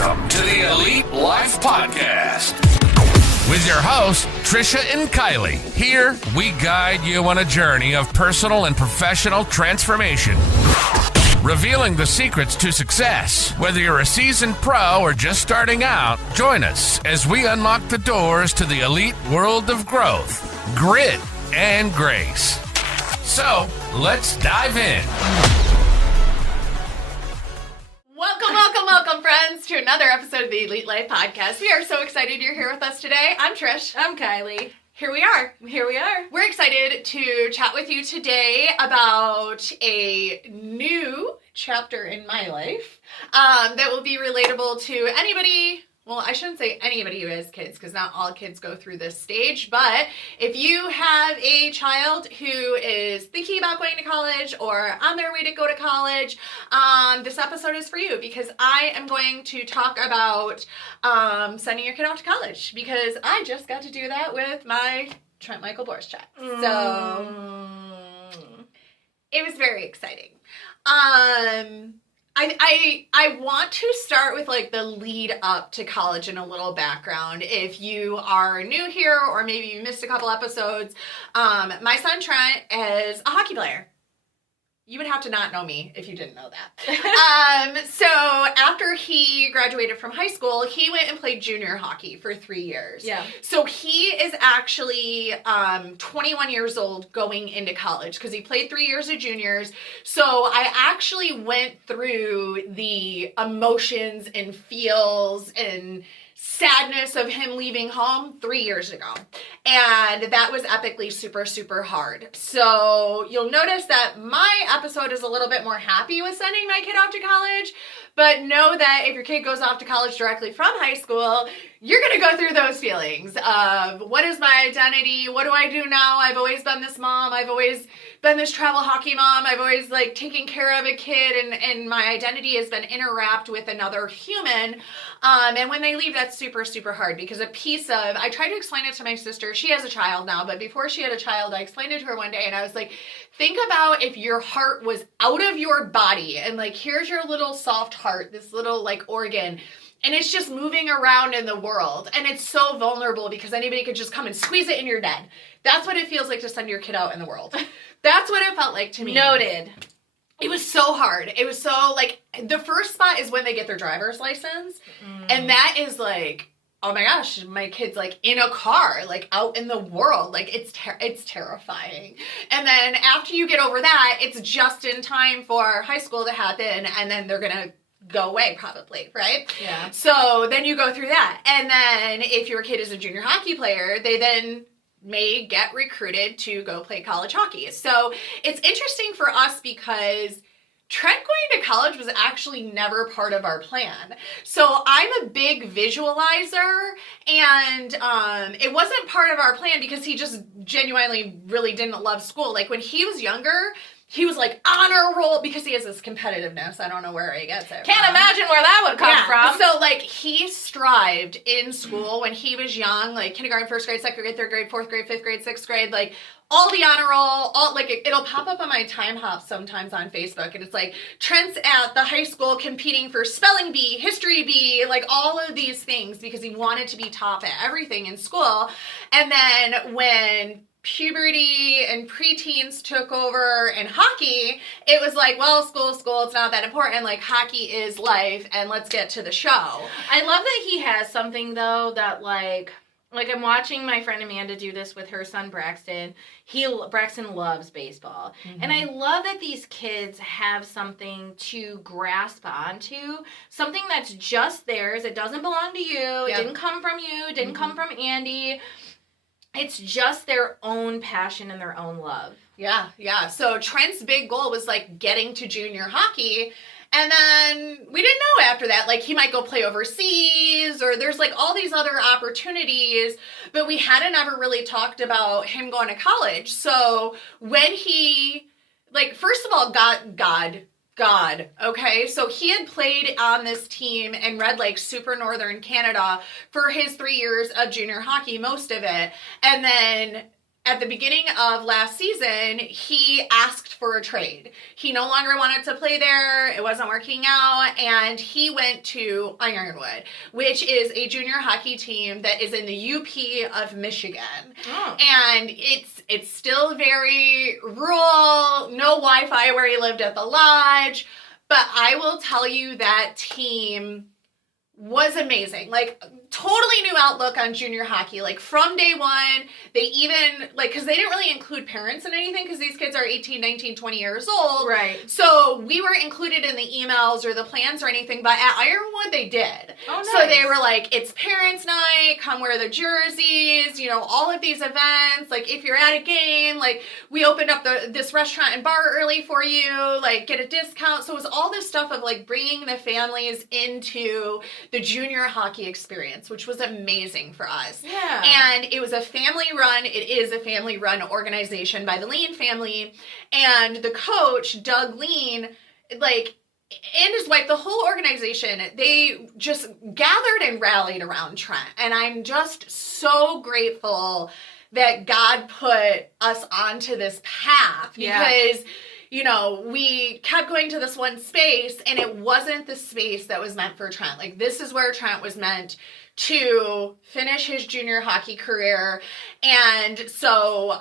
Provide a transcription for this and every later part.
Welcome to the Elite Life Podcast. With your hosts, Trisha and Kylie. Here, we guide you on a journey of personal and professional transformation. Revealing the secrets to success. Whether you're a seasoned pro or just starting out, join us as we unlock the doors to the elite world of growth, grit, and grace. So, let's dive in. Welcome, friends, to another episode of the Elite Life Podcast. We are so excited you're here with us today. I'm Trish. I'm Kylie. Here we are. We're excited to chat with you today about a new chapter in my life that will be relatable to anybody. Well, I shouldn't say anybody who has kids, because not all kids go through this stage, but if you have a child who is thinking about going to college or on their way to go to college, this episode is for you, because I am going to talk about sending your kid off to college, because I just got to do that with my Trent Michael Boris check. So it was very exciting. I want to start with like the lead up to college and a little background. If you are new here or maybe you missed a couple episodes, my son Trent is a hockey player. You would have to not know me if you didn't know that. So after he graduated from high school, he went and played junior hockey for 3 years. Yeah. So he is actually 21 years old going into college, because he played 3 years of juniors. So I actually went through the emotions and feels and sadness of him leaving home 3 years ago. And that was epically super, super hard. So you'll notice that my episode is a little bit more happy with sending my kid off to college, but know that if your kid goes off to college directly from high school, you're going to go through those feelings of, what is my identity? What do I do now? I've always been this mom. I've always been this travel hockey mom. I've always like taken care of a kid, and my identity has been interwrapped with another human. And when they leave, that's super, super hard, because a piece of, I tried to explain it to my sister. She has a child now, but before she had a child, I explained it to her one day, and I was like, think about if your heart was out of your body, and like, here's your little soft heart, this little like organ, and it's just moving around in the world, and it's so vulnerable because anybody could just come and squeeze it and you're dead. That's what it feels like to send your kid out in the world. That's what it felt like to me. Noted. It was so hard. It was so, like, the first spot is when they get their driver's license, and that is like, oh my gosh, my kid's like in a car, like out in the world. Like it's terrifying. And then after you get over that, it's just in time for high school to happen, and then they're going to go away probably, right? Yeah. So then you go through that. And then if your kid is a junior hockey player, they then may get recruited to go play college hockey. So it's interesting for us because Trent going to college was actually never part of our plan. So I'm a big visualizer, and it wasn't part of our plan because he just genuinely really didn't love school. Like when he was younger, he was like honor roll, because he has this competitiveness. I don't know where he gets it Can't from. imagine where that would come from. So like he strived in school when he was young, like kindergarten, first grade, second grade, third grade, fourth grade, fifth grade, sixth grade, like all the honor roll, all like it'll pop up on my time hop sometimes on Facebook, and it's like Trent's at the high school competing for spelling bee, history bee, like all of these things, because he wanted to be top at everything in school. And then when puberty and preteens took over and hockey, it was like, well, school, it's not that important. Like hockey is life, and let's get to the show. I love that he has something though that like I'm watching my friend Amanda do this with her son Braxton. Braxton loves baseball. Mm-hmm. And I love that these kids have something to grasp onto, something that's just theirs. It doesn't belong to you. Yep. It didn't come from you. It didn't come from Andy. It's just their own passion and their own love. Yeah. So Trent's big goal was like getting to junior hockey. And then we didn't know after that, like he might go play overseas, or there's like all these other opportunities, but we hadn't ever really talked about him going to college. So when he, like, first of all, God, okay? So he had played on this team in Red Lake, super northern Canada, for his 3 years of junior hockey, most of it. And then at the beginning of last season, he asked for a trade. He no longer wanted to play there. It wasn't working out. And he went to Ironwood, which is a junior hockey team that is in the UP of Michigan. Oh. And it's still very rural, no Wi-Fi where he lived at the lodge. But I will tell you that team was amazing. Like, totally new outlook on junior hockey. Like, from day one, they even, like, because they didn't really include parents in anything because these kids are 18, 19, 20 years old. Right. So we weren't included in the emails or the plans or anything, but at Ironwood, they did. Oh, nice. So they were like, it's parents' night, come wear the jerseys, you know, all of these events. Like, if you're at a game, like, we opened up this restaurant and bar early for you, like, get a discount. So it was all this stuff of, like, bringing the families into the junior hockey experience, which was amazing for us. Yeah. And it was a family-run, it is a family-run organization by the Lean family. And the coach, Doug Lean, like, and his wife, the whole organization, they just gathered and rallied around Trent. And I'm just so grateful that God put us onto this path because you know, we kept going to this one space and it wasn't the space that was meant for Trent. Like, this is where Trent was meant to finish his junior hockey career. And so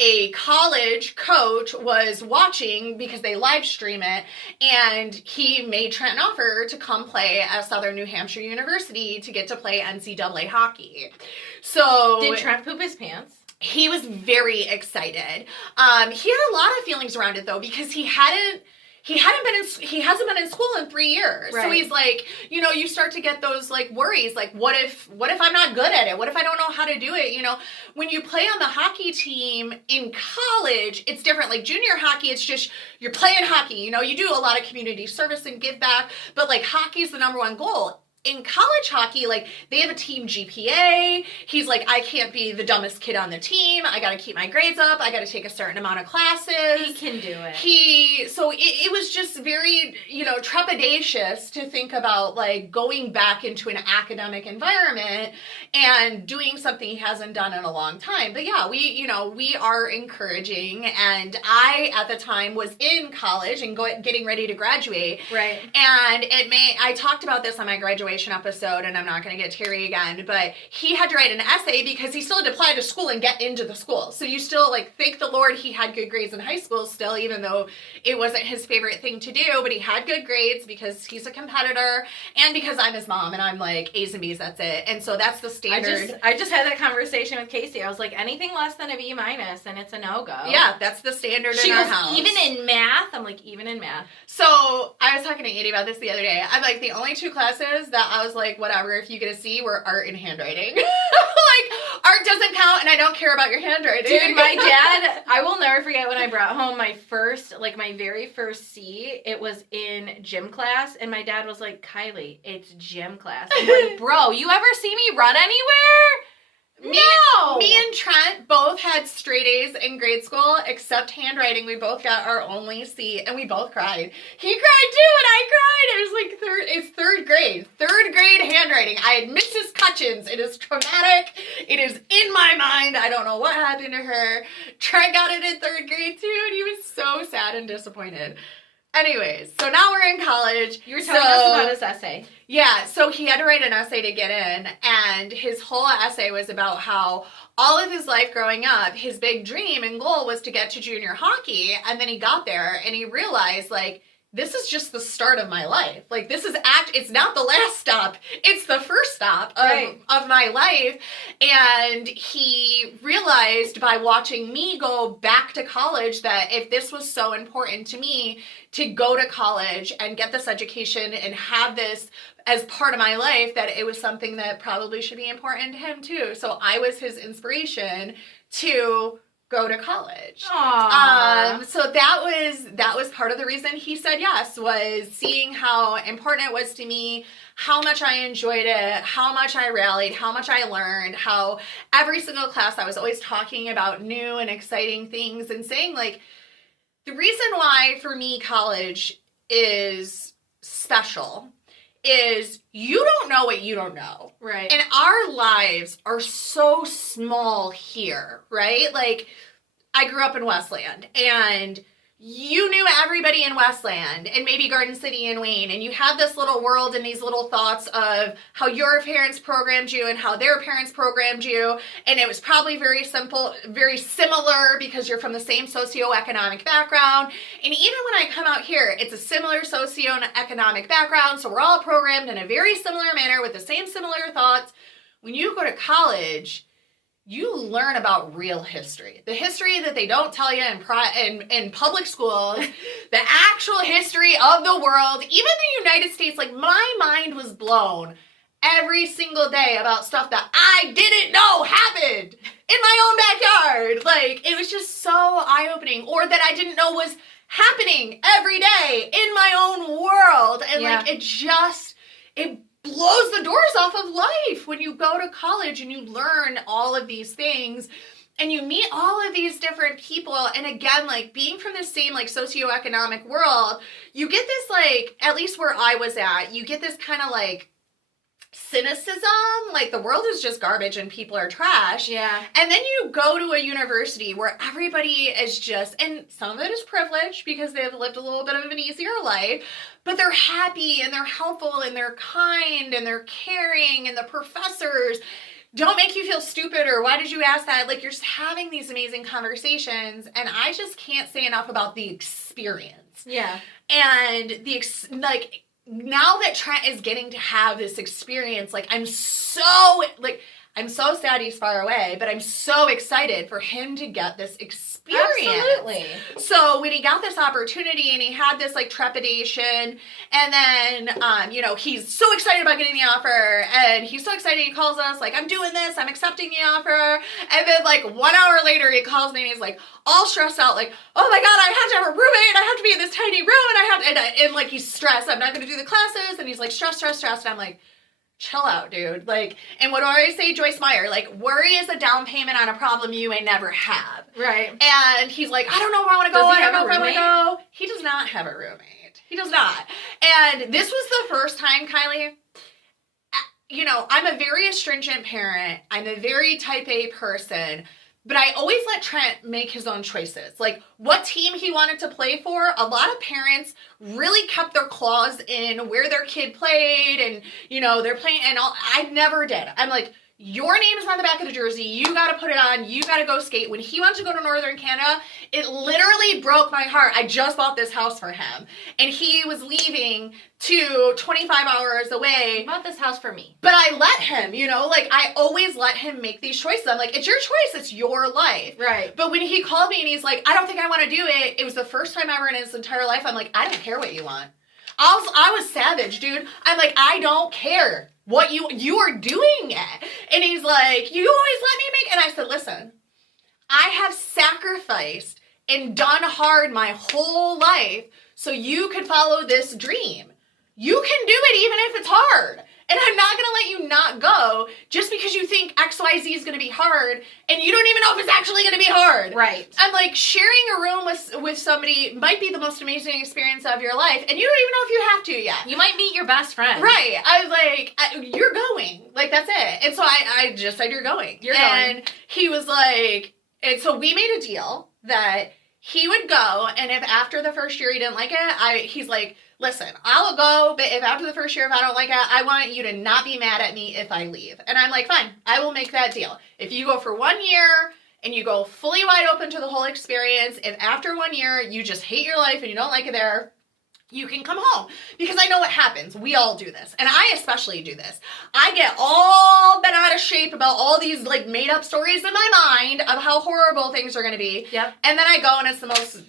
a college coach was watching because they live stream it, and he made Trent an offer to come play at Southern New Hampshire University to get to play NCAA hockey. So did Trent poop his pants? He was very excited. He had a lot of feelings around it though, because he hasn't been in school in 3 years. Right. So he's like, you know, you start to get those like worries, like what if I'm not good at it? What if I don't know how to do it? You know, when you play on the hockey team in college, it's different. Like junior hockey, it's just you're playing hockey. You know, you do a lot of community service and give back, but like hockey is the number one goal. In college hockey, like, they have a team GPA. He's like, I can't be the dumbest kid on the team. I got to keep my grades up. I got to take a certain amount of classes. He can do it. So it was just very, you know, trepidatious to think about, like, going back into an academic environment and doing something he hasn't done in a long time. But yeah, we are encouraging. And I, at the time, was in college and getting ready to graduate. Right. And I talked about this on my graduation episode, and I'm not going to get Terry again, but he had to write an essay because he still had to apply to school and get into the school. So you still, like, thank the Lord he had good grades in high school still, even though it wasn't his favorite thing to do, but he had good grades because he's a competitor and because I'm his mom and I'm like, A's and B's, that's it. And so that's the standard. I just had that conversation with Casey. I was like, anything less than a B- and it's a no-go. Yeah, that's the standard in our house. Even in math? I'm like, even in math. So I was talking to Andy about this the other day. I'm like, the only two classes that I was like, whatever, if you get a C, were art and handwriting. Like, art doesn't count and I don't care about your handwriting. Dude, my dad, I will never forget when I brought home my very first C. It was in gym class, and my dad was like, Kylie, it's gym class. I'm like, bro, you ever see me run anywhere? Me and Trent both had straight A's in grade school, except handwriting. We both got our only C, and we both cried. He cried too, and I cried. It was like third grade. Third grade handwriting. I had Mrs. Cutchins. It is traumatic. It is in my mind. I don't know what happened to her. Trent got it in third grade too, and he was so sad and disappointed. Anyways, so now we're in college. You were telling us about his essay. Yeah, so he had to write an essay to get in, and his whole essay was about how all of his life growing up, his big dream and goal was to get to junior hockey, and then he got there, and he realized, like, this is just the start of my life. Like, it's not the last stop. It's the first stop of my life. And he realized by watching me go back to college that if this was so important to me to go to college and get this education and have this as part of my life, that it was something that probably should be important to him too. So I was his inspiration to go to college. So that was part of the reason he said yes, was seeing how important it was to me, how much I enjoyed it, how much I rallied, how much I learned, how every single class I was always talking about new and exciting things and saying, like, the reason why for me college is special is you don't know what you don't know. Right. And our lives are so small here, right? Like, I grew up in Westland, and you knew everybody in Westland and maybe Garden City and Wayne, and you have this little world and these little thoughts of how your parents programmed you and how their parents programmed you, and it was probably very simple, very similar because you're from the same socioeconomic background. And even when I come out here, it's a similar socioeconomic background, so we're all programmed in a very similar manner with the same similar thoughts. When you go to college, you learn about real history. The history that they don't tell you in public schools, the actual history of the world, even the United States. Like, my mind was blown every single day about stuff that I didn't know happened in my own backyard. Like, it was just so eye-opening. Or that I didn't know was happening every day in my own world. And like, it blows the doors off of life when you go to college and you learn all of these things and you meet all of these different people. And again, like, being from the same like socioeconomic world, you get this, like, at least where I was at, you get this kind of like cynicism, like the world is just garbage and people are trash. Yeah. And then you go to a university where everybody is just, and some of it is privilege because they've lived a little bit of an easier life, but they're happy and they're helpful and they're kind and they're caring, and the professors don't make you feel stupid or why did you ask that? Like, you're just having these amazing conversations, and I just can't say enough about the experience. Yeah. And now that Trent is getting to have this experience, like, I'm so sad he's far away, but I'm so excited for him to get this experience. Absolutely. So when he got this opportunity and he had this like trepidation, and then, he's so excited about getting the offer, and he's so excited he calls us like, I'm doing this, I'm accepting the offer. And then like 1 hour later he calls me and he's like all stressed out, like, oh my God, I have to have a roommate, I have to be in this tiny room, and like he's stressed, I'm not going to do the classes, and he's like stressed. And I'm like, chill out, dude. Like, and what do I always say, Joyce Meyer? Like, worry is a down payment on a problem you may never have. Right. And he's like, I don't know if I want to go. I don't know if I want to go. He does not have a roommate. He does not. And this was the first time, Kylie, I'm a very astringent parent. I'm a very type A person. But I always let Trent make his own choices. Like, what team he wanted to play for, a lot of parents really kept their claws in where their kid played, and, they're playing, and I never did. I'm like, your name is on the back of the jersey, you gotta put it on, you gotta go skate. When he wanted to go to Northern Canada, it literally broke my heart. I just bought this house for him, and he was leaving to 25 hours away. You bought this house for me. But I let him, I always let him make these choices. I'm like, it's your choice, it's your life. Right. But when he called me and he's like, I don't think I want to do it, it was the first time ever in his entire life. I'm like, I don't care what you want. I was savage, dude. I'm like, I don't care what you are doing it. And he's like, you always let me make, and I said, listen, I have sacrificed and done hard my whole life so you could follow this dream. You can do it even if it's hard. And I'm not going to let you not go just because you think XYZ is going to be hard and you don't even know if it's actually going to be hard. Right. I'm like, sharing a room with somebody might be the most amazing experience of your life, and you don't even know if you have to yet. You might meet your best friend. Right. I was like, you're going. Like, that's it. And so I just said, you're going. You're going. And he was like, and so we made a deal that he would go, and if after the first year he didn't like it, he's like, listen, I'll go, but if after the first year, if I don't like it, I want you to not be mad at me if I leave. And I'm like, fine, I will make that deal. If you go for 1 year and you go fully wide open to the whole experience, if after 1 year you just hate your life and you don't like it there, you can come home. Because I know what happens. We all do this. And I especially do this. I get all bent out of shape about all these like made up stories in my mind of how horrible things are going to be. Yep. And then I go and it's the most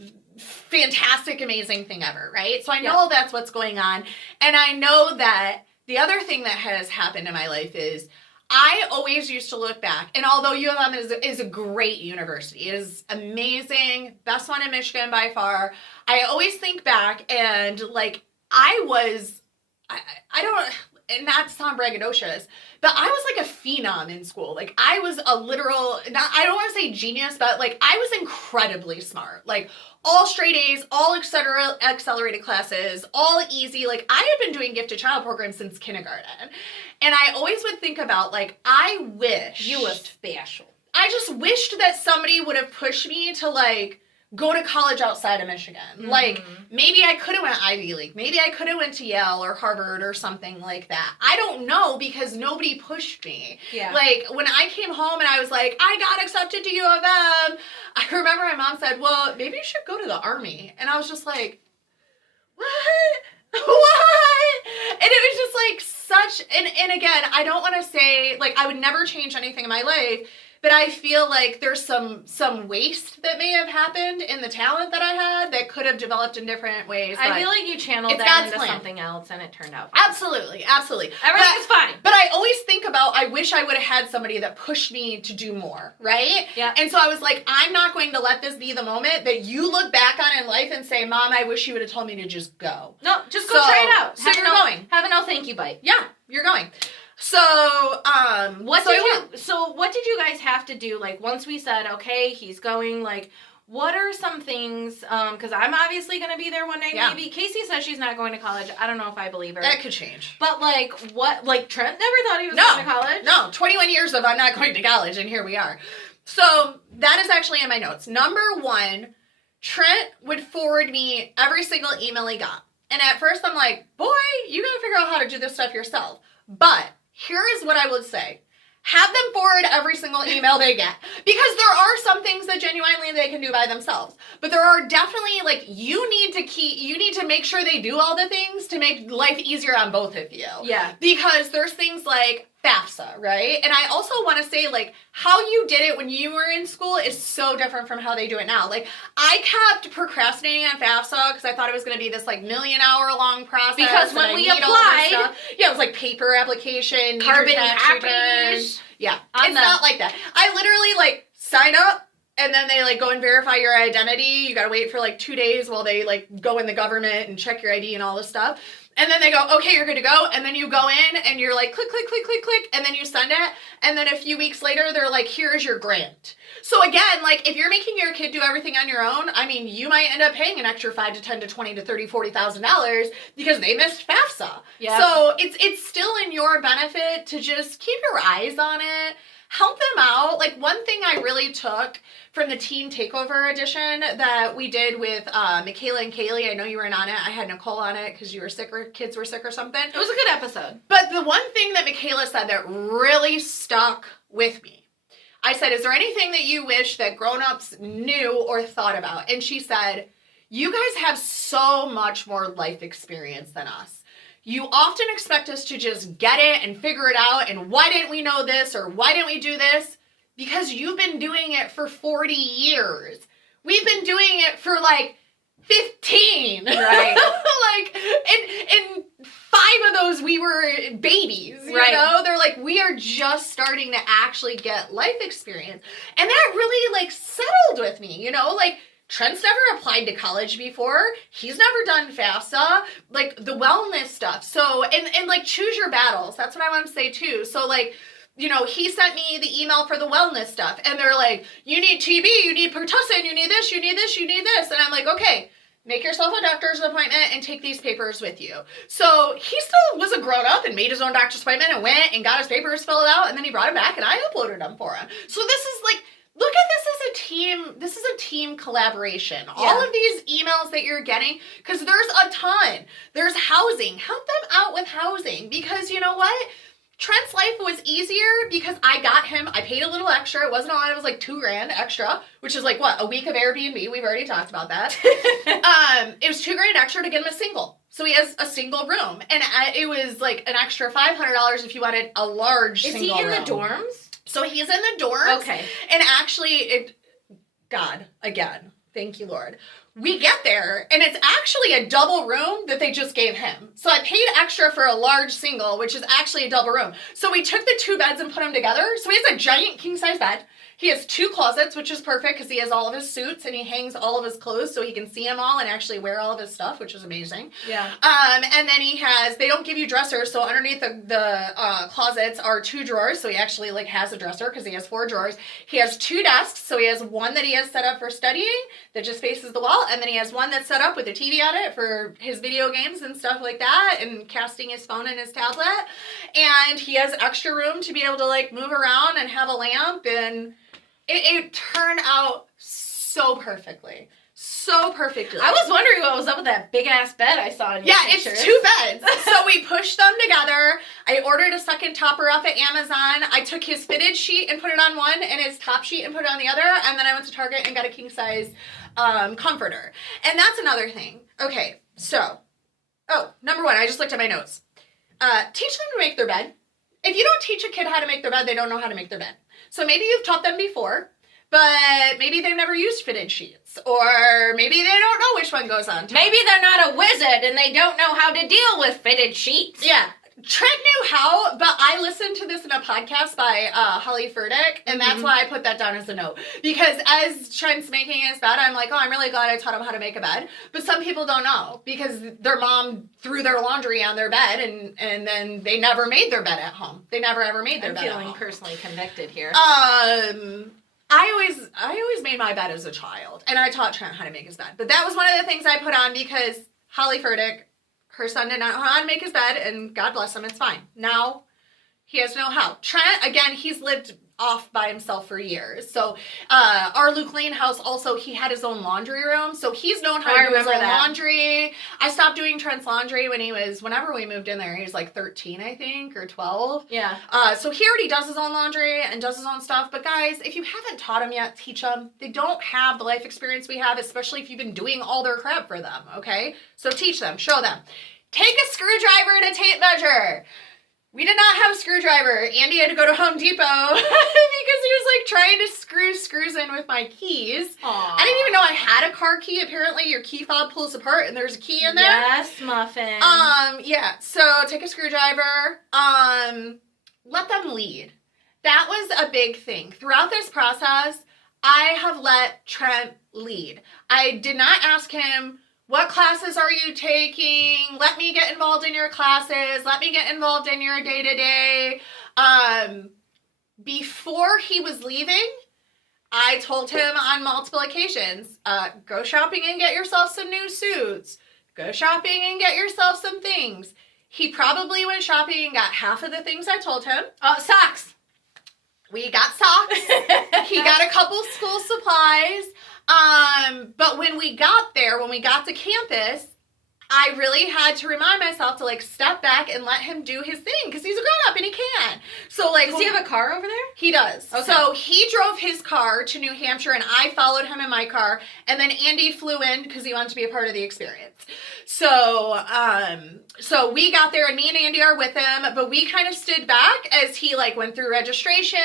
fantastic, amazing thing ever, right? So I know that's what's going on. And I know that the other thing that has happened in my life is I always used to look back, and although U of M is a great university, it is amazing, best one in Michigan by far, I always think back and like I don't, and not to sound braggadocious, but I was like a phenom in school. Like I was a literal, I don't want to say genius, but like I was incredibly smart. Like all straight A's, all accelerated classes, all easy. Like I had been doing gifted child programs since kindergarten. And I always would think about like, I wish. You were special. I just wished that somebody would have pushed me to like, go to college outside of Michigan. Mm-hmm. Like, maybe I could have went Ivy League. Maybe I could have went to Yale or Harvard or something like that. I don't know because nobody pushed me. Yeah. Like, when I came home and I was like, I got accepted to U of M, I remember my mom said, well, maybe you should go to the Army. And I was just like, what? What? And it was just like such, and again, I don't want to say, like, I would never change anything in my life, but I feel like there's some waste that may have happened in the talent that I had that could have developed in different ways. I feel like you channeled that into something else and it turned out fine. Absolutely. Everything's fine. But I always think about, I wish I would have had somebody that pushed me to do more, right? Yeah. And so I was like, I'm not going to let this be the moment that you look back on in life and say, Mom, I wish you would have told me to just go. No, just go try it out. So you're going. Have a no thank you bite. Yeah, you're going. So, what did you guys have to do? Like, once we said, okay, he's going, like, what are some things, because I'm obviously going to be there one day, maybe. Casey says she's not going to college. I don't know if I believe her. That could change. But, like, what, like, Trent never thought he was going to college? No, 21 years of I'm not going to college, and here we are. So, that is actually in my notes. Number one, Trent would forward me every single email he got. And at first, I'm like, boy, you got to figure out how to do this stuff yourself. But here is what I would say. Have them forward every single email they get. Because there are some things that genuinely they can do by themselves. But there are definitely, like, you need to make sure they do all the things to make life easier on both of you. Yeah. Because there's things like FAFSA, right? And I also want to say, like, how you did it when you were in school is so different from how they do it now. Like, I kept procrastinating on FAFSA because I thought it was going to be this, like, million-hour-long process. Because when we applied... Yeah, it was like paper application, carbon copies. Yeah, it's not like that. I literally, like, sign up, and then they, like, go and verify your identity. You gotta wait for, like, 2 days while they, like, go in the government and check your ID and all this stuff. And then they go, okay, you're good to go. And then you go in and you're like, click, click, click, click, click. And then you send it. And then a few weeks later, they're like, here's your grant. So again, like if you're making your kid do everything on your own, I mean, you might end up paying an extra $5,000 to $10,000 to $20,000 to $30,000, $40,000 because they missed FAFSA. Yep. So it's still in your benefit to just keep your eyes on it. Help them out. Like one thing I really took from the Teen Takeover edition that we did with Michaela and Kaylee. I know you weren't on it. I had Nicole on it because you were sick or kids were sick or something. It was a good episode. But the one thing that Michaela said that really stuck with me, I said, is there anything that you wish that grown-ups knew or thought about? And she said, you guys have so much more life experience than us. You often expect us to just get it and figure it out, and why didn't we know this, or why didn't we do this? Because you've been doing it for 40 years. We've been doing it for, like, 15. Right. Like, and 5 of those we were babies, you know? They're like, we are just starting to actually get life experience. And that really, like, settled with me, you know? Like, Trent's never applied to college before. He's never done FAFSA, like the wellness stuff. So, and like choose your battles. That's what I want to say too. So like, you know, he sent me the email for the wellness stuff and they're like, you need TB, you need pertussin, you need this, you need this, you need this. And I'm like, okay, make yourself a doctor's appointment and take these papers with you. So he still was a grown up and made his own doctor's appointment and went and got his papers filled out and then he brought them back and I uploaded them for him. So this is like, look at this as a team. This is a team collaboration. Yeah. All of these emails that you're getting, because there's a ton. There's housing. Help them out with housing. Because you know what? Trent's life was easier because I got him. I paid a little extra. It wasn't a lot. It was like $2,000 extra, which is like what? A week of Airbnb. We've already talked about that. It was $2,000 extra to get him a single. So he has a single room. And it was like an extra $500 if you wanted a large single room. Is he in the dorms? So he's in the dorms. Okay. And actually, God, again, thank you, Lord. We get there, and it's actually a double room that they just gave him. So I paid extra for a large single, which is actually a double room. So we took the 2 beds and put them together. So he has a giant king-size bed. He has 2 closets, which is perfect because he has all of his suits and he hangs all of his clothes so he can see them all and actually wear all of his stuff, which is amazing. Yeah. And then they don't give you dressers, so underneath the closets are 2 drawers, so he actually like has a dresser because he has 4 drawers. He has 2 desks, so he has one that he has set up for studying that just faces the wall, and then he has one that's set up with a TV on it for his video games and stuff like that, and casting his phone and his tablet. And he has extra room to be able to like move around and have a lamp, and it turned out so perfectly. So perfectly. I was wondering what was up with that big ass bed I saw in your pictures. It's 2 beds. So we pushed them together. I ordered a second topper off at Amazon. I took his fitted sheet and put it on one and his top sheet and put it on the other. And then I went to Target and got a king size comforter. And that's another thing. Okay, so, number 1, I just looked at my notes. Teach them to make their bed. If you don't teach a kid how to make their bed, they don't know how to make their bed. So maybe you've taught them before, but maybe they've never used fitted sheets, or maybe they don't know which one goes on top. Maybe they're not a wizard and they don't know how to deal with fitted sheets. Yeah. Trent knew how, but I listened to this in a podcast by Holly Furtick, and that's why I put that down as a note. Because as Trent's making his bed, I'm like, I'm really glad I taught him how to make a bed. But some people don't know, because their mom threw their laundry on their bed, and then they never made their bed at home. They never ever made their bed at home. I'm feeling personally convicted here. I always made my bed as a child, and I taught Trent how to make his bed. But that was one of the things I put on because Holly Furtick, her son did not know how to make his bed, and God bless him, it's fine. Now, he has to know how. Trent, again, he's lived off by himself for years. So, our Luke Lane house also, he had his own laundry room, so he's known how to do his own laundry. I stopped doing Trent's laundry whenever we moved in there, he was like 13, I think, or 12. Yeah. So he already does his own laundry and does his own stuff, but guys, if you haven't taught him yet, teach them. They don't have the life experience we have, especially if you've been doing all their crap for them, okay? So teach them, show them. Take a screwdriver and a tape measure. We did not have a screwdriver. Andy had to go to Home Depot because he was like trying to screw screws in with my keys. Aww. I didn't even know I had a car key. Apparently your key fob pulls apart and there's a key in there. Yes, Muffin. Yeah. So take a screwdriver. Let them lead. That was a big thing. Throughout this process, I have let Trent lead. I did not ask him, what classes are you taking? Let me get involved in your classes. Let me get involved in your day-to-day. Before he was leaving, I told him on multiple occasions, go shopping and get yourself some new suits. Go shopping and get yourself some things. He probably went shopping and got half of the things I told him. Socks. We got socks. He got a couple school supplies. But when we got to campus, I really had to remind myself to like step back and let him do his thing because he's a grown up and he can. So like, does he have a car over there? He does. Okay. So he drove his car to New Hampshire and I followed him in my car, and then Andy flew in because he wanted to be a part of the experience. So we got there and me and Andy are with him, but we kind of stood back as he like went through registration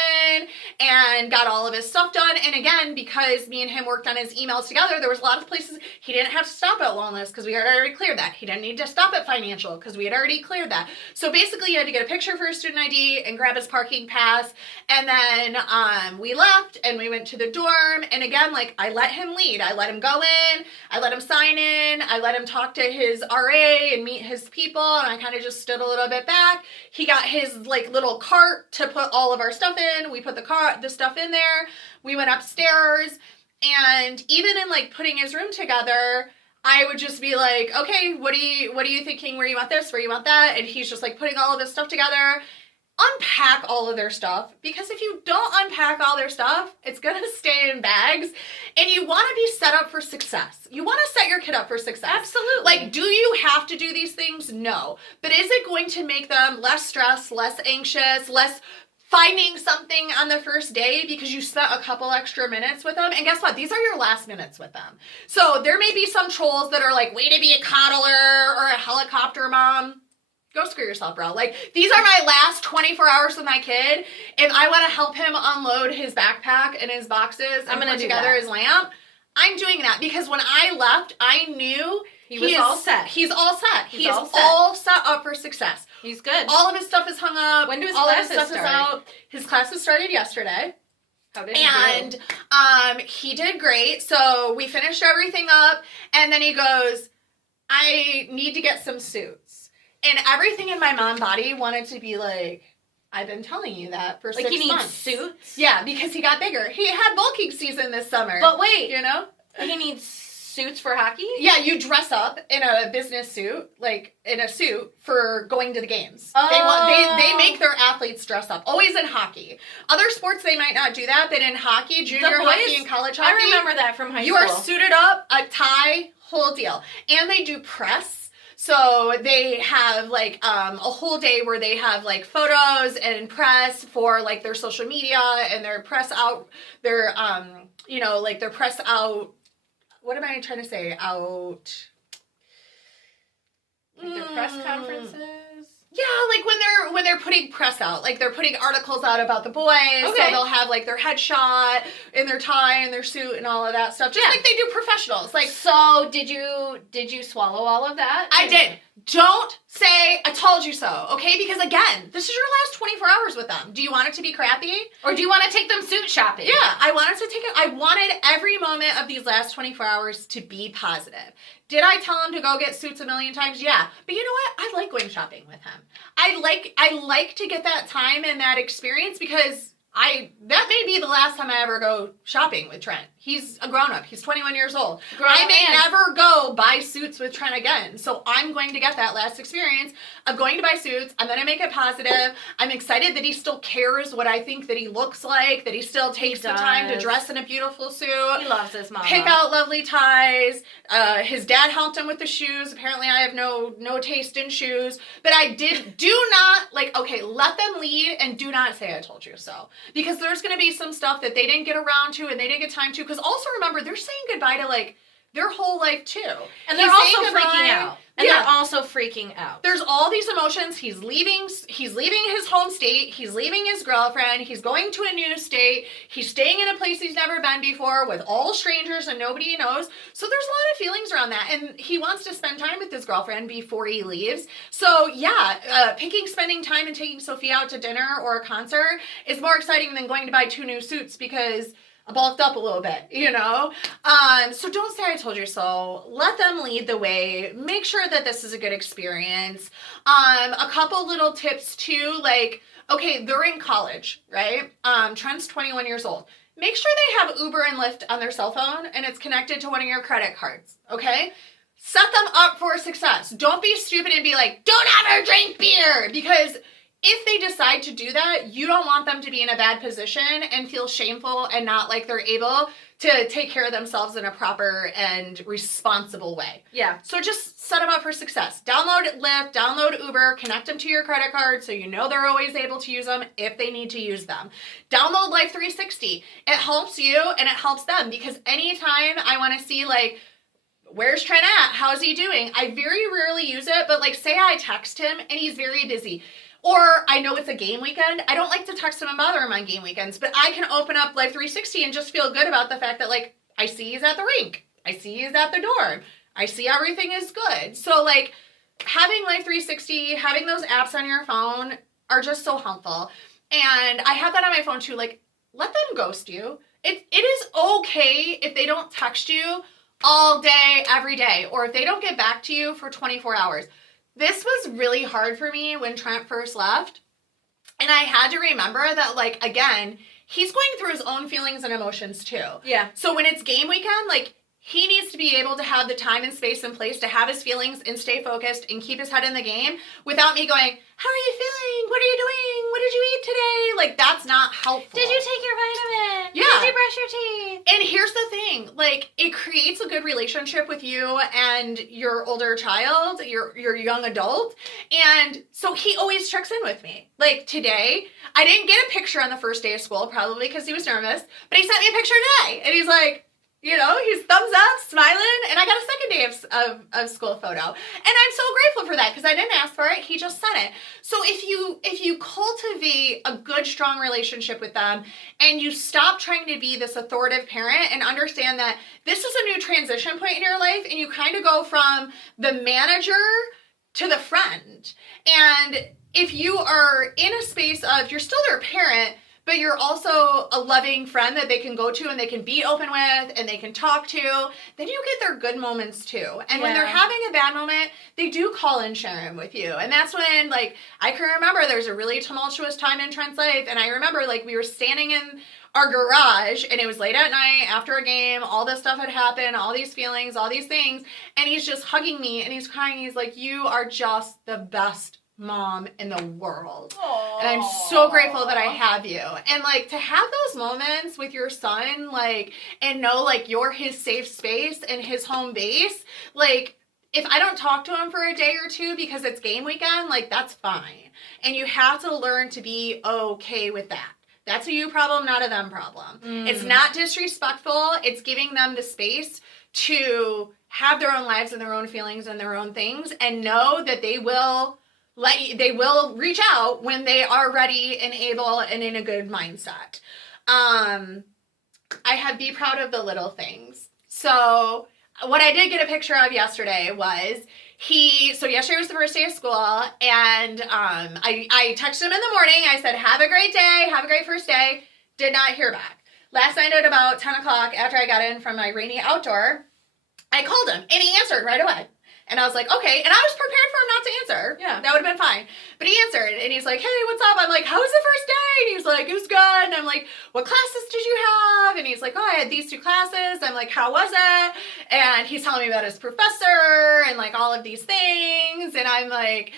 and got all of his stuff done. And again, because me and him worked on his emails together, there was a lot of places he didn't have to stop at wellness because we had already cleared that. He didn't need to stop at financial because we had already cleared that. So basically he had to get a picture for his student ID and grab his parking pass. And then we left and we went to the dorm. And again, like I let him lead. I let him go in. I let him sign in. I let him talk to his RA and meet his people. And I kind of just stood a little bit back. He got his like little cart to put all of our stuff in. We put the stuff in there. We went upstairs. And even in like putting his room together, I would just be like, okay, what are you thinking? Where you want this? Where you want that? And he's just like putting all of his stuff together. Unpack all of their stuff, because if you don't unpack all their stuff, it's going to stay in bags, and you want to be set up for success. You want to set your kid up for success. Absolutely. Like, do you have to do these things? No. But is it going to make them less stressed, less anxious, less finding something on the first day because you spent a couple extra minutes with them? And guess what? These are your last minutes with them. So there may be some trolls that are like, way to be a coddler or a helicopter mom. Go screw yourself, bro. Like, these are my last 24 hours with my kid. If I want to help him unload his backpack and his boxes and put together his lamp, I'm doing that. Because when I left, I knew he was all set. He's all set. He is all set up for success. He's good. All of his stuff is hung up. When do his all classes of his stuff start? is out. His classes started yesterday. How did he do? And he did great. So we finished everything up, and then he goes, I need to get some suits. And everything in my mom body wanted to be like, I've been telling you that for 6 months. Like, he needs suits? Yeah, because he got bigger. He had bulking season this summer. But wait. You know? He needs suits for hockey? Yeah, you dress up in a business suit, like in a suit for going to the games. Oh. They make their athletes dress up. Always in hockey. Other sports they might not do that, but in hockey, junior hockey and college hockey, I remember that from high school. You are suited up, a tie, whole deal. And they do press. So they have like a whole day where they have like photos and press for like their social media and their press out, their like their press out. What am I trying to say? Out. Like their press conferences? Yeah, like when they're putting press out, like they're putting articles out about the boys. Okay. So they'll have like their headshot in their tie and their suit and all of that stuff, just like they do professionals. Like, so did you swallow all of that? I did. Don't say I told you so, okay? Because again, this is your last 24 hours with them. Do you want it to be crappy? Or do you want to take them suit shopping? Yeah, I wanted every moment of these last 24 hours to be positive. Did I tell him to go get suits a million times? Yeah. But you know what? I like going shopping with him. I like to get that time and that experience because that may be the last time I ever go shopping with Trent. He's a grown-up. He's 21 years old. I may never go buy suits with Trent again. So I'm going to get that last experience of going to buy suits. I'm going to make it positive. I'm excited that he still cares what I think that he looks like, that he still takes the time to dress in a beautiful suit. He loves his mama. Pick out lovely ties. His dad helped him with the shoes. Apparently I have no taste in shoes. But I do not, let them lead and do not say I told you so. Because there's going to be some stuff that they didn't get around to and they didn't get time to. Because also remember, they're saying goodbye to their whole life too. And they're also freaking out. And they're also freaking out. There's all these emotions. He's leaving his home state. He's leaving his girlfriend. He's going to a new state. He's staying in a place he's never been before with all strangers and nobody he knows. So there's a lot of feelings around that. And he wants to spend time with his girlfriend before he leaves. So yeah, spending time and taking Sophie out to dinner or a concert is more exciting than going to buy 2 new suits because I bulked up a little bit, So don't say I told you so. Let them lead the way. Make sure that this is a good experience. A couple little tips too, they're in college, right? Trent's 21 years old. Make sure they have Uber and Lyft on their cell phone and it's connected to one of your credit cards, okay? Set them up for success. Don't be stupid and be like, don't ever drink beer, because if they decide to do that, you don't want them to be in a bad position and feel shameful and not like they're able to take care of themselves in a proper and responsible way. Yeah. So just set them up for success. Download Lyft, download Uber, connect them to your credit card so you know they're always able to use them if they need to use them. Download Life 360. It helps you and it helps them because anytime I want to see where's Trent at? How's he doing? I very rarely use it, but say I text him and he's very busy. Or I know it's a game weekend. I don't like to text him and bother him on game weekends, but I can open up Life 360 and just feel good about the fact that I see he's at the rink. I see he's at the dorm. I see everything is good. So having Life 360, having those apps on your phone are just so helpful. And I have that on my phone too. Let them ghost you. It is okay if they don't text you all day, every day, or if they don't get back to you for 24 hours. This was really hard for me when Trent first left. And I had to remember that, again, he's going through his own feelings and emotions too. Yeah. So when it's game weekend, he needs to be able to have the time and space and place to have his feelings and stay focused and keep his head in the game without me going, how are you feeling? What are you doing? What did you eat today? That's not helpful. Did you take your vitamin? Yeah. Did you brush your teeth? And here's the thing, it creates a good relationship with you and your older child, your young adult. And so he always checks in with me. Today, I didn't get a picture on the first day of school, probably because he was nervous, but he sent me a picture today. And he's like, he's thumbs up, smiling, and I got a second day of school photo. And I'm so grateful for that because I didn't ask for it. He just sent it. So if you cultivate a good, strong relationship with them and you stop trying to be this authoritative parent and understand that this is a new transition point in your life and you kind of go from the manager to the friend. And if you are in a space of, you're still their parent, but you're also a loving friend that they can go to and they can be open with and they can talk to, then you get their good moments too. And when they're having a bad moment, they do call and share them with you. And that's when, like, I can remember there's a really tumultuous time in Trent's life. And I remember, like, we were standing in our garage and it was late at night after a game. All this stuff had happened, all these feelings, all these things. And he's just hugging me and he's crying. He's like, you are just the best mom in the world. Aww. And I'm so grateful that I have you. And like to have those moments with your son, like, and know like you're his safe space and his home base, like, if I don't talk to him for a day or two because it's game weekend, like, that's fine. And you have to learn to be okay with that. That's a you problem, not a them problem. It's not disrespectful. It's giving them the space to have their own lives and their own feelings and their own things, and know that they will reach out when they are ready and able and in a good mindset. I have be proud of the little things. So what I did get a picture of yesterday was so yesterday was the first day of school, and I texted him in the morning. I said, have a great day, have a great first day. Did not hear back. Last night at about 10 o'clock, after I got in from my rainy outdoor, I called him, and he answered right away. And I was like, okay. And I was prepared for him not to answer. Yeah. That would have been fine. But he answered, and he's like, hey, what's up? I'm like, how was the first day? And he's like, it was good. And I'm like, what classes did you have? And he's like, oh, I had these 2 classes. I'm like, how was it? And he's telling me about his professor and like all of these things. And I'm like,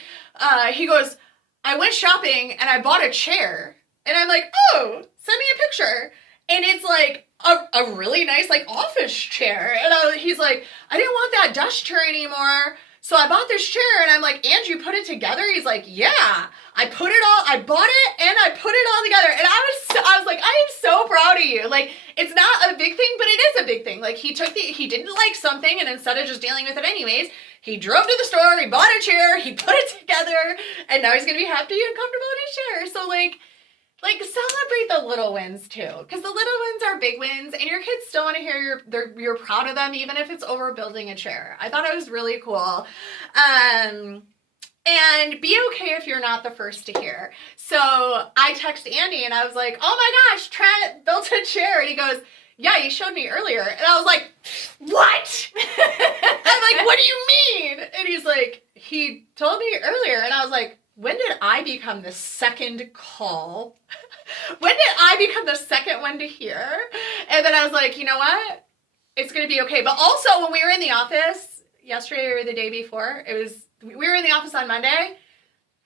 he goes, I went shopping and I bought a chair. And I'm like, oh, send me a picture. And it's like a really nice like office chair. And he's like, I didn't want that desk chair anymore. So I bought this chair. And I'm like, and you put it together? He's like, yeah, I bought it and I put it all together. And I was like, I am so proud of you. Like, it's not a big thing, but it is a big thing. Like, he didn't like something, and instead of just dealing with it anyways, he drove to the store, he bought a chair, he put it together, and now he's going to be happy and comfortable in his chair. So like celebrate the little wins too, because the little wins are big wins, and your kids still want to hear you're proud of them, even if it's over building a chair. I thought it was really cool. And be okay if you're not the first to hear. So I texted Andy and I was like, oh my gosh, Trent built a chair. And he goes, yeah, you showed me earlier. And I was like, what? I'm like, what do you mean? And he's like, he told me earlier. And I was like, when did I become the second call? When did I become the second one to hear? And then I was like, you know what? It's going to be okay. But also when we were in the office yesterday or the day before, we were in the office on Monday,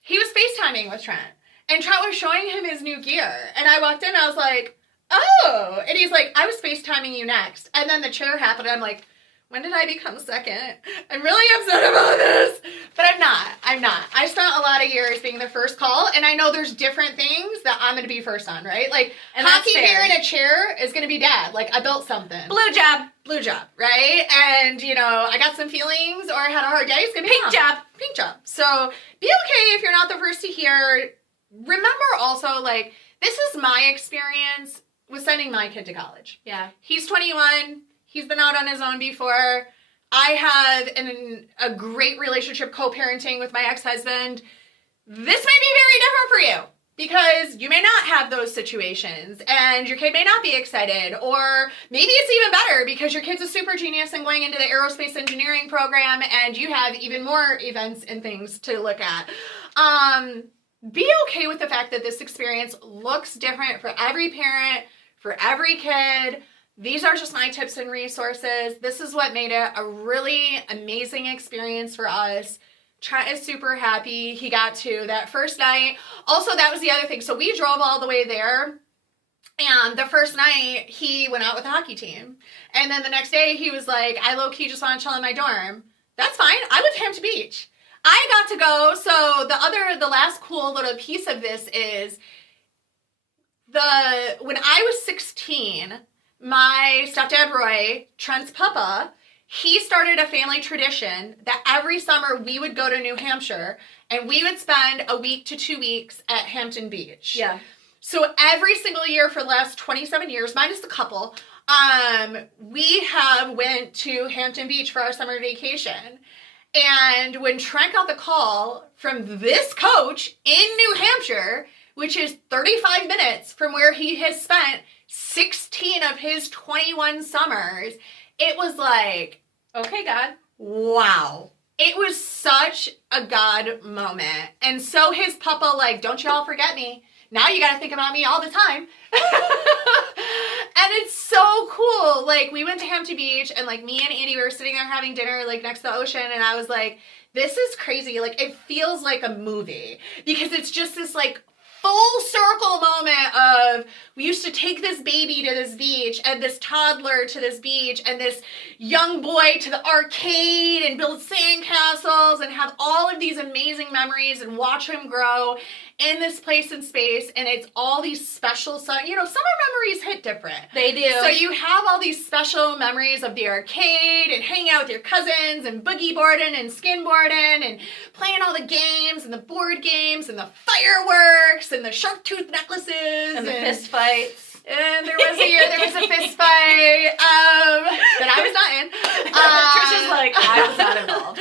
he was FaceTiming with Trent. And Trent was showing him his new gear. And I walked in and I was like, oh. And he's like, I was FaceTiming you next. And then the chair happened. I'm like, when did I become second? I'm really upset about this. But I'm not. I spent a lot of years being the first call, and I know there's different things that I'm going to be first on, right? Like, and hockey gear in a chair is going to be dad. Like, I built something. Blue job, right? And, I got some feelings or I had a hard day. It's going to be pink job. So be okay if you're not the first to hear. Remember also, like, this is my experience with sending my kid to college. Yeah. He's 21. He's been out on his own before. I have a great relationship co-parenting with my ex-husband. This may be very different for you because you may not have those situations and your kid may not be excited, or maybe it's even better because your kid's a super genius and going into the aerospace engineering program and you have even more events and things to look at. Be okay with the fact that this experience looks different for every parent, for every kid. These are just my tips and resources. This is what made it a really amazing experience for us. Trent is super happy he got to that first night. Also, that was the other thing. So we drove all the way there. And the first night, he went out with the hockey team. And then the next day, he was like, I low-key just want to chill in my dorm. That's fine. I went to Hampton Beach. I got to go. So the last cool little piece of this is when I was 16, my stepdad, Roy, Trent's papa, he started a family tradition that every summer we would go to New Hampshire and we would spend a week to 2 weeks at Hampton Beach. Yeah. So every single year for the last 27 years, minus a couple, we have went to Hampton Beach for our summer vacation. And when Trent got the call from this coach in New Hampshire, which is 35 minutes from where he has spent 16 of his 21 summers. It was like, okay, God. Wow. It was such a God moment. And so his papa, like, don't y'all forget me. Now you got to think about me all the time. And it's so cool. Like, we went to Hampton Beach, and, like, me and Andy were sitting there having dinner, like, next to the ocean, and I was like, this is crazy. Like, it feels like a movie because it's just this, like, full circle moment of we used to take this baby to this beach and this toddler to this beach and this young boy to the arcade and build sandcastles and have all of these amazing memories and watch him grow in this place and space. And it's all these special, summer memories hit different. They do. So you have all these special memories of the arcade and hanging out with your cousins and boogie boarding and skinboarding and playing all the games and the board games and the fireworks and the shark tooth necklaces and the fist fights. And there was a year there was a fist fight that I was not in. Trish is like, I was not involved.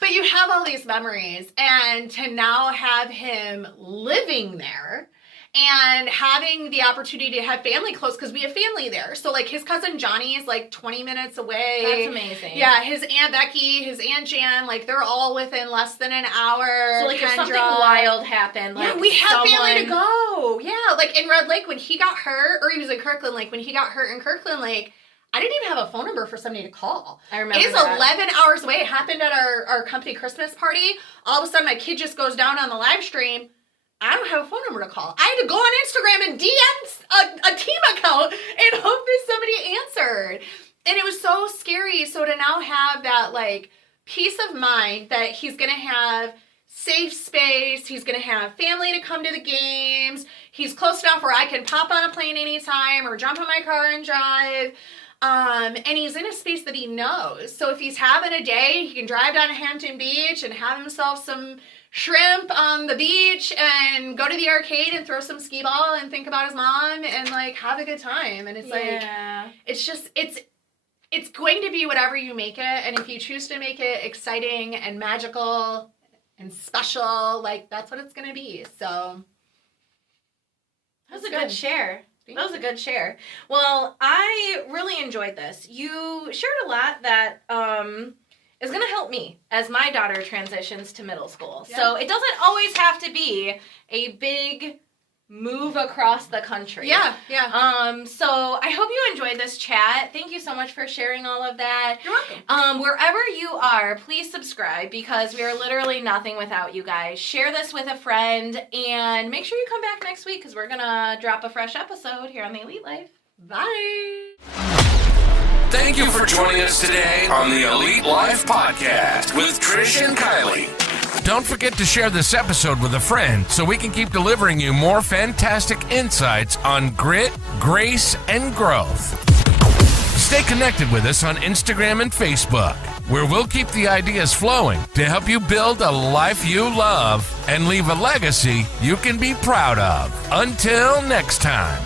But you have all these memories, and to now have him living there and having the opportunity to have family close, because we have family there. So, like, his cousin Johnny is, like, 20 minutes away. That's amazing. Yeah, his Aunt Becky, his Aunt Jan, like, they're all within less than an hour. So, like, if something wild happened, like, yeah, we have family to go. Yeah, like, in Red Lake, when he got hurt, or he was in Kirkland, like, when he got hurt in Kirkland, like, I didn't even have a phone number for somebody to call. I remember It is that. 11 hours away. It happened at our company Christmas party. All of a sudden, my kid just goes down on the live stream. I don't have a phone number to call. I had to go on Instagram and DM a team account and hope that somebody answered. And it was so scary. So to now have that, like, peace of mind that he's going to have safe space, he's going to have family to come to the games, he's close enough where I can pop on a plane anytime or jump in my car and drive. And he's in a space that he knows. So if he's having a day, he can drive down to Hampton Beach and have himself some shrimp on the beach and go to the arcade and throw some skee ball and think about his mom and, like, have a good time. And it's like, it's just, it's going to be whatever you make it. And if you choose to make it exciting and magical and special, like, that's what it's going to be. So that was a good share. That was a good share. Well, I really enjoyed this. You shared a lot that is going to help me as my daughter transitions to middle school. Yeah. So it doesn't always have to be a big move across the country. Yeah. So I hope you enjoyed this chat. Thank you so much for sharing all of that. You're welcome. Wherever you are, please subscribe because we are literally nothing without you guys. Share this with a friend and make sure you come back next week because we're going to drop a fresh episode here on The Elite Life. Bye. Thank you for joining us today on the Elite Life Podcast with Trish and Kylie. Don't forget to share this episode with a friend so we can keep delivering you more fantastic insights on grit, grace, and growth. Stay connected with us on Instagram and Facebook, where we'll keep the ideas flowing to help you build a life you love and leave a legacy you can be proud of. Until next time.